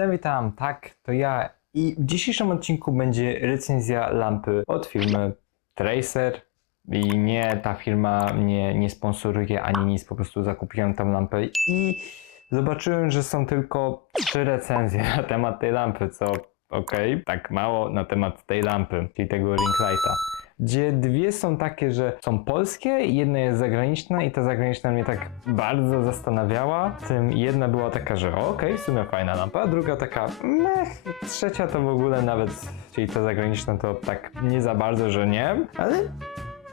Witam, witam, tak, to ja. I w dzisiejszym odcinku będzie recenzja lampy od firmy Tracer. I nie, ta firma mnie nie sponsoruje ani nic, po prostu zakupiłem tą lampę i zobaczyłem, że są tylko trzy recenzje na temat tej lampy, co okej, tak mało na temat tej lampy, czyli tego ring lighta. Gdzie dwie są takie, że są polskie, jedna jest zagraniczna i ta zagraniczna mnie tak bardzo zastanawiała. Tym jedna była taka, że okej, w sumie fajna lampa, druga taka mech, trzecia to w ogóle nawet, czyli ta zagraniczna to tak nie za bardzo, że nie, ale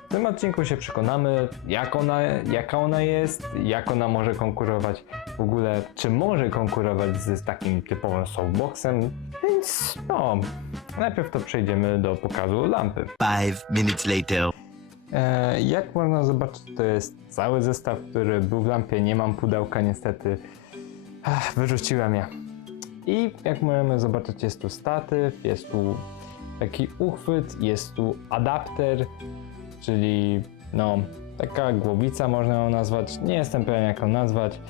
w tym odcinku się przekonamy, jak ona, jaka ona jest, jak ona może konkurować, w ogóle czy może konkurować z takim typowym softboxem, więc no, najpierw to przejdziemy do pokazu lampy. Five minutes later. E, jak można zobaczyć, to jest cały zestaw, który był w lampie, nie mam pudełka niestety, Ach, wyrzuciłem je. I jak możemy zobaczyć, jest tu statyw, jest tu taki uchwyt, jest tu adapter, czyli no taka głowica można ją nazwać, nie jestem pewien jak ją nazwać.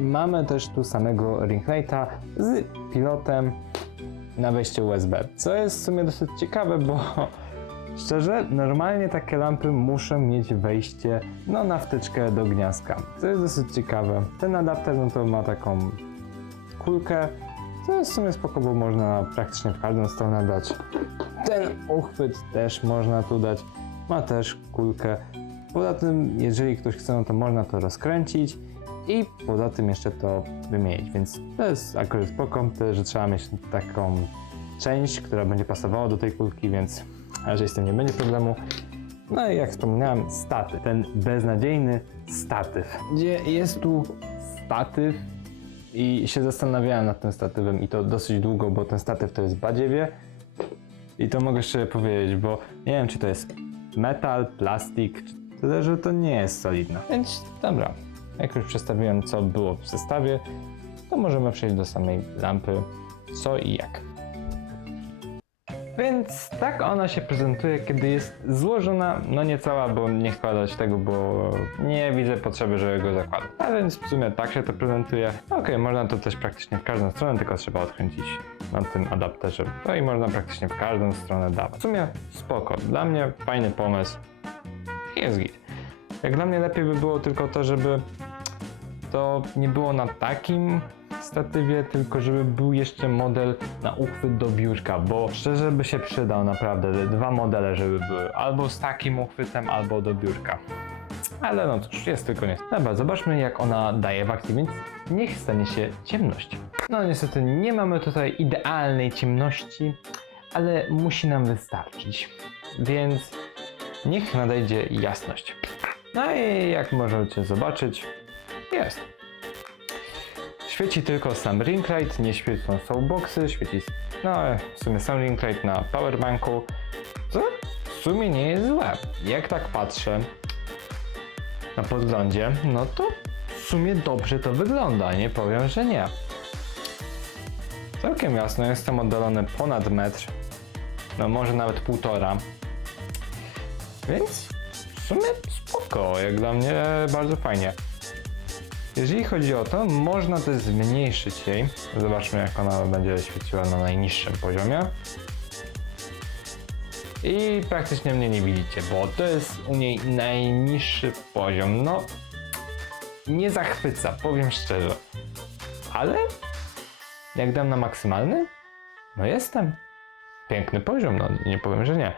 Mamy też tu samego ring lighta z pilotem na wejście USB, co jest w sumie dosyć ciekawe, bo szczerze, normalnie takie lampy muszą mieć wejście no, na wtyczkę do gniazdka, co jest dosyć ciekawe. Ten adapter no to ma taką kulkę, co jest w sumie spoko, bo można praktycznie w każdą stronę dać. Ten uchwyt też można tu dać, ma też kulkę. Poza tym, jeżeli ktoś chce, no to można to rozkręcić i poza tym jeszcze to wymienić, więc to jest akurat spoko, tyle, że trzeba mieć taką część, która będzie pasowała do tej kulki, więc raczej z tym nie będzie problemu. No i jak wspominałem, statyw, ten beznadziejny statyw, gdzie jest tu statyw i się zastanawiałem nad tym statywem i to dosyć długo, bo ten statyw to jest badziewie i to mogę szczerze powiedzieć, bo nie wiem czy to jest metal, plastik, tyle, że to nie jest solidne. Więc dobra, jak już przedstawiłem co było w zestawie, to możemy przejść do samej lampy, co i jak. Więc tak ona się prezentuje, kiedy jest złożona, no nie cała, bo nie składać tego, bo nie widzę potrzeby, żeby go zakładać. A więc w sumie tak się to prezentuje. Okej, można to też praktycznie w każdą stronę, tylko trzeba odkręcić na tym adapterze. No i można praktycznie w każdą stronę dawać. W sumie spoko, dla mnie fajny pomysł. Jest git. Jak dla mnie lepiej by było tylko to, żeby to nie było na takim statywie, tylko żeby był jeszcze model na uchwyt do biurka, bo szczerze by się przydał naprawdę dwa modele, żeby były albo z takim uchwytem, albo do biurka. Ale no cóż, jest tylko nie. Dobra, zobaczmy jak ona daje w akcji, więc niech stanie się ciemność. No niestety nie mamy tutaj idealnej ciemności, ale musi nam wystarczyć. Więc niech nadejdzie jasność. No i jak możecie zobaczyć, jest. Świeci tylko sam ring light, nie świecą softboxy, świeci no w sumie sam ring light na powerbanku, co w sumie nie jest złe. Jak tak patrzę na podglądzie, no to w sumie dobrze to wygląda, nie powiem, że nie. Całkiem jasno, jestem oddalony ponad metr, no może nawet półtora. Więc w sumie spoko, jak dla mnie bardzo fajnie. Jeżeli chodzi o to, można też zmniejszyć jej. Zobaczmy jak ona będzie świeciła na najniższym poziomie. I praktycznie mnie nie widzicie, bo to jest u niej najniższy poziom. No, nie zachwyca, powiem szczerze. Ale jak dam na maksymalny, no jestem. Piękny poziom, no nie powiem, że nie.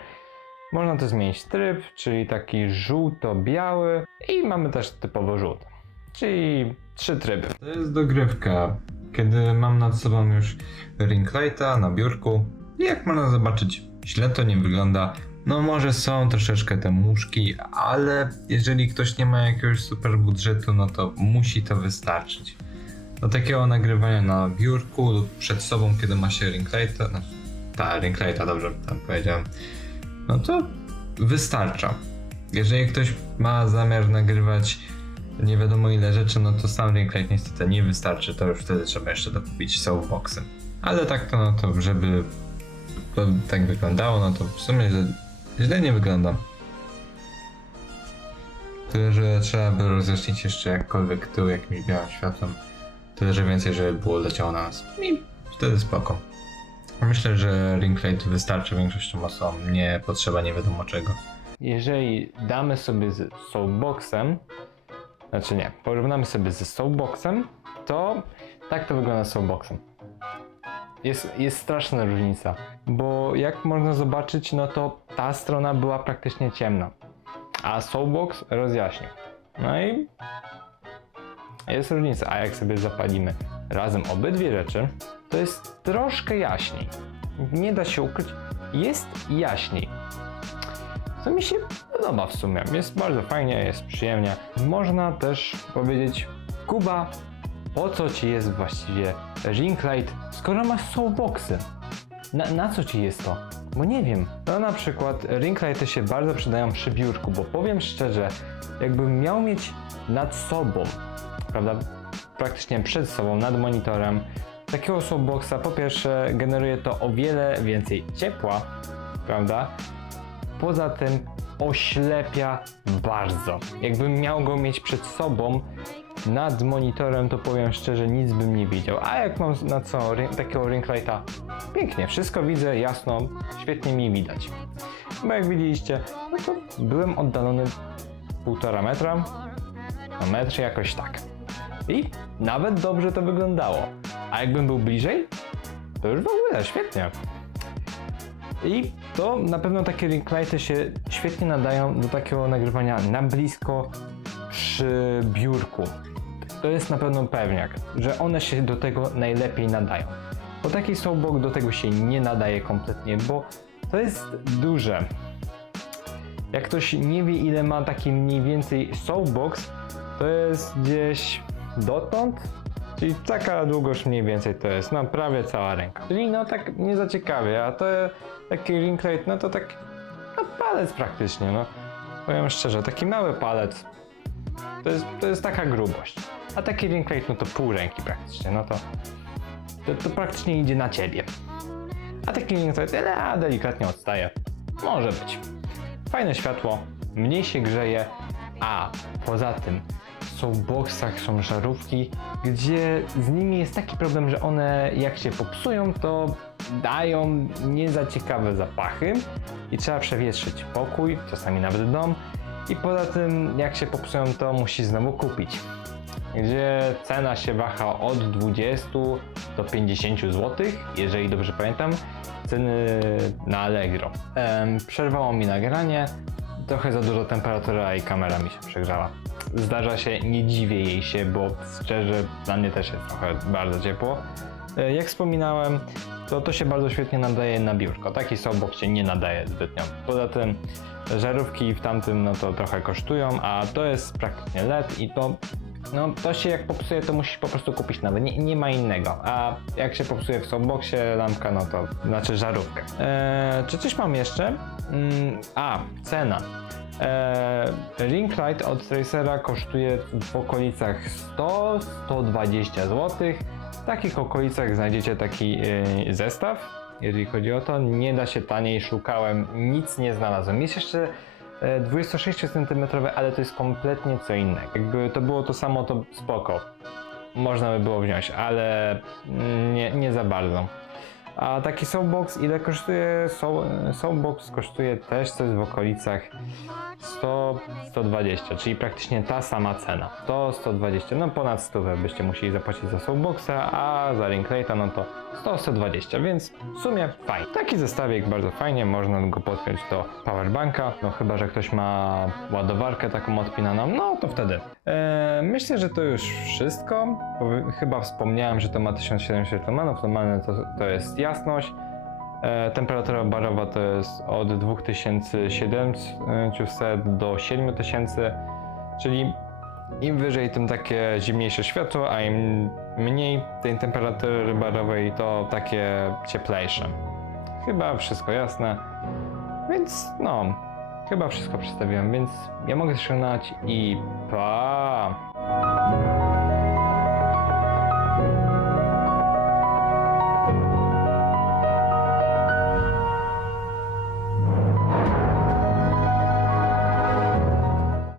Można to zmienić tryb, czyli taki żółto-biały i mamy też typowo żółty. Czyli trzy tryby. To jest dogrywka, kiedy mam nad sobą już ring lighta na biurku. Jak można zobaczyć, źle to nie wygląda. No może są troszeczkę te muszki, ale jeżeli ktoś nie ma jakiegoś super budżetu, no to musi to wystarczyć. Do takiego nagrywania na biurku lub przed sobą, kiedy ma się ring lighta, no, ta ring lighta, dobrze tam powiedziałem, no to wystarcza. Jeżeli ktoś ma zamiar nagrywać nie wiadomo ile rzeczy, no to sam ring light niestety nie wystarczy, to już wtedy trzeba jeszcze dokupić softboxy. Ale tak to, no to żeby to tak wyglądało, no to w sumie źle, źle nie wygląda. Tyle, że trzeba by rozjaśnić jeszcze jakkolwiek tył jakimś białym światłem. tyle że więcej, żeby było leciało na nas. I wtedy spoko. Myślę, że ring light wystarczy większością osobom, nie potrzeba nie wiadomo czego. Jeżeli damy sobie z soapboxem, znaczy nie, porównamy sobie ze soapboxem, to tak to wygląda z soapboxem. Jest, jest straszna różnica, bo jak można zobaczyć, no to ta strona była praktycznie ciemna, a soapbox rozjaśnił. No i jest różnica, a jak sobie zapalimy razem obydwie rzeczy, to jest troszkę jaśniej. Nie da się ukryć, jest jaśniej. Co mi się podoba w sumie. Jest bardzo fajnie, jest przyjemnie. Można też powiedzieć, Kuba, po co ci jest właściwie ring light, skoro masz soulboxy? Na, na co ci jest to? Bo nie wiem. No na przykład ring lighty się bardzo przydają przy biurku, bo powiem szczerze, jakbym miał mieć nad sobą, prawda, praktycznie przed sobą, nad monitorem, takiego soulboxa, po pierwsze generuje to o wiele więcej ciepła, prawda, Poza tym oślepia bardzo. Jakbym miał go mieć przed sobą nad monitorem, to powiem szczerze, nic bym nie widział. A jak mam na co takiego ring lighta, pięknie, wszystko widzę, jasno, świetnie mi widać. Bo jak widzieliście, no to byłem oddalony półtora metra, na metr jakoś tak. I nawet dobrze to wyglądało. A jakbym był bliżej, to już w ogóle świetnie. I to na pewno takie ring lighty się świetnie nadają do takiego nagrywania na blisko przy biurku. To jest na pewno pewniak, że one się do tego najlepiej nadają. Bo taki soapbox do tego się nie nadaje kompletnie, bo to jest duże. Jak ktoś nie wie ile ma taki mniej więcej soapbox, to jest gdzieś dotąd, Czyli taka długość mniej więcej to jest, no prawie cała ręka. Czyli no tak nie za ciekawie, a to taki ring light, no to tak no palec praktycznie, no. Powiem szczerze, taki mały palec to jest, to jest taka grubość. A taki ring light, no to pół ręki praktycznie, no to, to, to praktycznie idzie na ciebie. A taki ring light, a delikatnie odstaje. Może być. Fajne światło, mniej się grzeje, a poza tym w soapboxach są żarówki, gdzie z nimi jest taki problem, że one jak się popsują, to dają nie za ciekawe zapachy i trzeba przewietrzyć pokój, czasami nawet dom i poza tym jak się popsują, to musi znowu kupić. Gdzie cena się waha od 20 do 50 zł, jeżeli dobrze pamiętam, ceny na Allegro. Przerwało mi nagranie, trochę za dużo temperatura i kamera mi się przegrzała. Zdarza się, nie dziwię jej się, bo szczerze dla mnie też jest trochę bardzo ciepło. E, Jak wspominałem, to to się bardzo świetnie nadaje na biurko. Taki soapbox się nie nadaje zbytnio. Poza tym żarówki w tamtym no to trochę kosztują, a to jest praktycznie LED i to no to się jak popsuje, to musisz po prostu kupić nowy, nie, nie ma innego. A jak się popsuje w soapboxie lampka, no to znaczy żarówkę. Eee, czy coś mam jeszcze? Mm, a, cena. Eee, ring light od Tracera kosztuje w okolicach 100-120 zł. W takich okolicach znajdziecie taki yy, zestaw. Jeżeli chodzi o to, nie da się taniej, szukałem, nic nie znalazłem. Jest jeszcze 26 cm, ale to jest kompletnie co innego. Jakby to było to samo, to spoko. Można by było wziąć, ale nie, nie za bardzo. A taki soapbox ile kosztuje? So, soapbox kosztuje też coś w okolicach 100-120, czyli praktycznie ta sama cena. To 120, no ponad 100 byście musieli zapłacić za soapboxa, a za ring lighta no to 100-120, więc w sumie fajnie. Taki zestawik bardzo fajnie, można go podpiąć do powerbanka, no chyba, że ktoś ma ładowarkę taką odpinaną, no to wtedy. Eee, myślę, że to już wszystko, chyba wspomniałem, że to ma 1700 lumenów, normalne to, to jest jasność. E, temperatura barowa to jest od 2700 do 7000, czyli im wyżej, tym takie zimniejsze światło, a im mniej tej temperatury barowej, to takie cieplejsze. Chyba wszystko jasne, więc no, chyba wszystko przedstawiłem, więc ja mogę żegnać i pa!